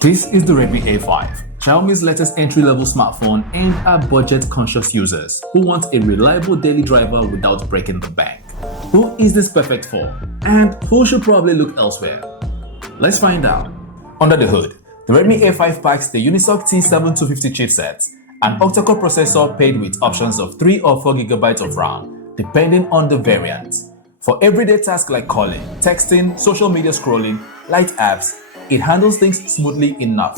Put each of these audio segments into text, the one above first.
This is the Redmi A5, Xiaomi's latest entry-level smartphone aimed at budget-conscious users who want a reliable daily driver without breaking the bank. Who is this perfect for? And who should probably look elsewhere? Let's find out. Under the hood, the Redmi A5 packs the Unisoc T7250 chipset, an octa-core processor paired with options of 3 or 4 GB of RAM, depending on the variant. For everyday tasks like calling, texting, social media scrolling, light apps, it handles things smoothly enough.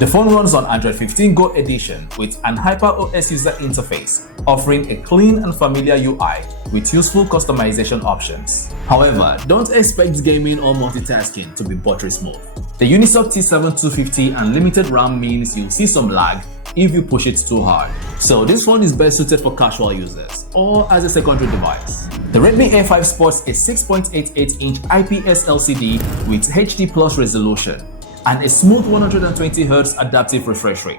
The phone runs on Android 15 Go edition with an HyperOS user interface, offering a clean and familiar UI with useful customization options. However, don't expect gaming or multitasking to be buttery smooth. The Unisoc T7250 and limited RAM means you'll see some lag if you push it too hard. So this phone is best suited for casual users or as a secondary device. The Redmi A5 sports a 6.88-inch IPS LCD with HD Plus resolution and a smooth 120Hz adaptive refresh rate.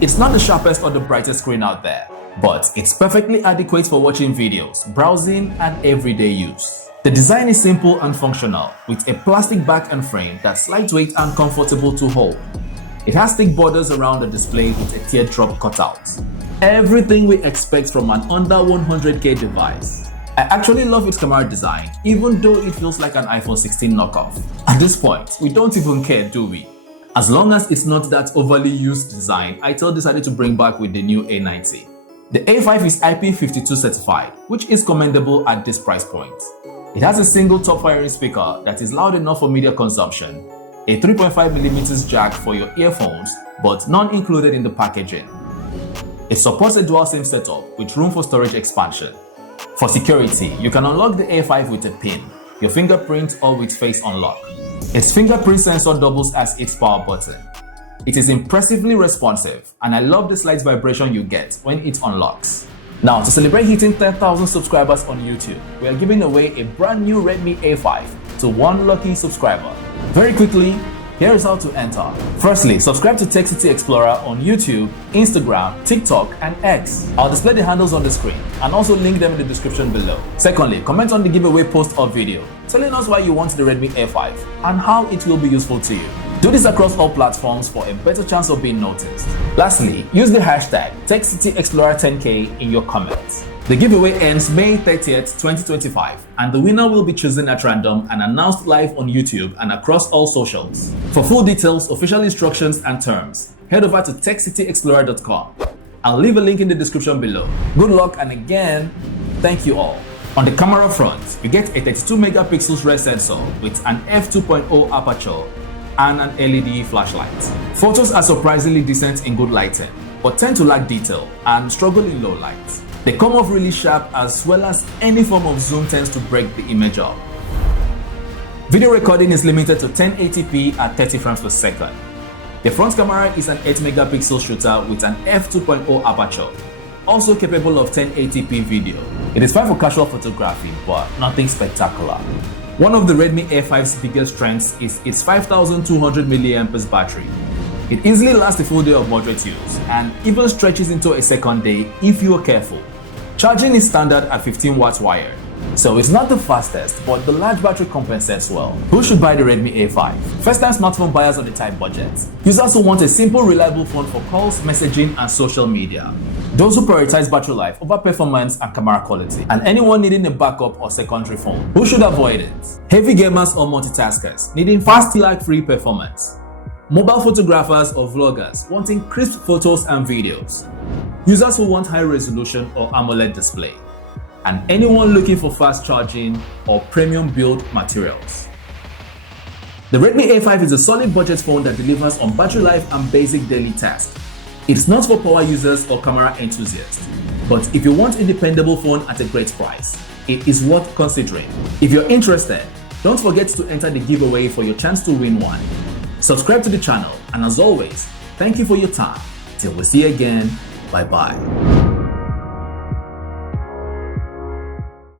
It's not the sharpest or the brightest screen out there, but it's perfectly adequate for watching videos, browsing, and everyday use. The design is simple and functional, with a plastic back and frame that's lightweight and comfortable to hold. It has thick borders around the display with a teardrop cutout. Everything we expect from an under 100k device. I actually love its camera design, even though it feels like an iPhone 16 knockoff. At this point, we don't even care, do we? As long as it's not that overly used design ITEL decided to bring back with the new A90. The A5 is IP52 certified, which is commendable at this price point. It has a single top-firing speaker that is loud enough for media consumption, a 3.5mm jack for your earphones, but none included in the packaging. It supports a dual SIM setup with room for storage expansion. For security, you can unlock the A5 with a pin, your fingerprint, or with face unlock. Its fingerprint sensor doubles as its power button. It is impressively responsive, and I love the slight vibration you get when it unlocks. Now, to celebrate hitting 10,000 subscribers on YouTube, we are giving away a brand new Redmi A5 to one lucky subscriber. Very quickly, here is how to enter. Firstly, subscribe to Tech City Explorer on YouTube, Instagram, TikTok, and X. I'll display the handles on the screen and also link them in the description below. Secondly, comment on the giveaway post or video, telling us why you want the Redmi A5 and how it will be useful to you. Do this across all platforms for a better chance of being noticed. Lastly, use the hashtag TechCityExplorer10K in your comments. The giveaway ends May 30th, 2025, and the winner will be chosen at random and announced live on YouTube and across all socials. For full details, official instructions, and terms, head over to techcityexplorer.com. I'll leave a link in the description below. Good luck, and again, thank you all. On the camera front, you get a 32MP rear sensor with an f2.0 aperture and an LED flashlight. Photos are surprisingly decent in good lighting, but tend to lack detail and struggle in low light. They come off really sharp, as well as any form of zoom tends to break the image up. Video recording is limited to 1080p at 30 frames per second. The front camera is an 8MP shooter with an f2.0 aperture, also capable of 1080p video. It is fine for casual photography, but nothing spectacular. One of the Redmi A5's biggest strengths is its 5200mAh battery. It easily lasts a full day of moderate use and even stretches into a second day if you are careful. Charging is standard at 15 watts wired, so it's not the fastest, but the large battery compensates well. Who should buy the Redmi A5? First-time smartphone buyers on the tight budget. Users who want a simple, reliable phone for calls, messaging, and social media. Those who prioritize battery life over performance and camera quality. And anyone needing a backup or secondary phone. Who should avoid it? Heavy gamers or multitaskers needing fast, lag-free performance. Mobile photographers or vloggers wanting crisp photos and videos. Users who want high resolution or AMOLED display. And anyone looking for fast charging or premium build materials. The Redmi A5 is a solid budget phone that delivers on battery life and basic daily tasks. It's not for power users or camera enthusiasts, but if you want a dependable phone at a great price, it is worth considering. If you're interested, don't forget to enter the giveaway for your chance to win one. Subscribe to the channel, and as always, thank you for your time. Till we see you again, bye bye.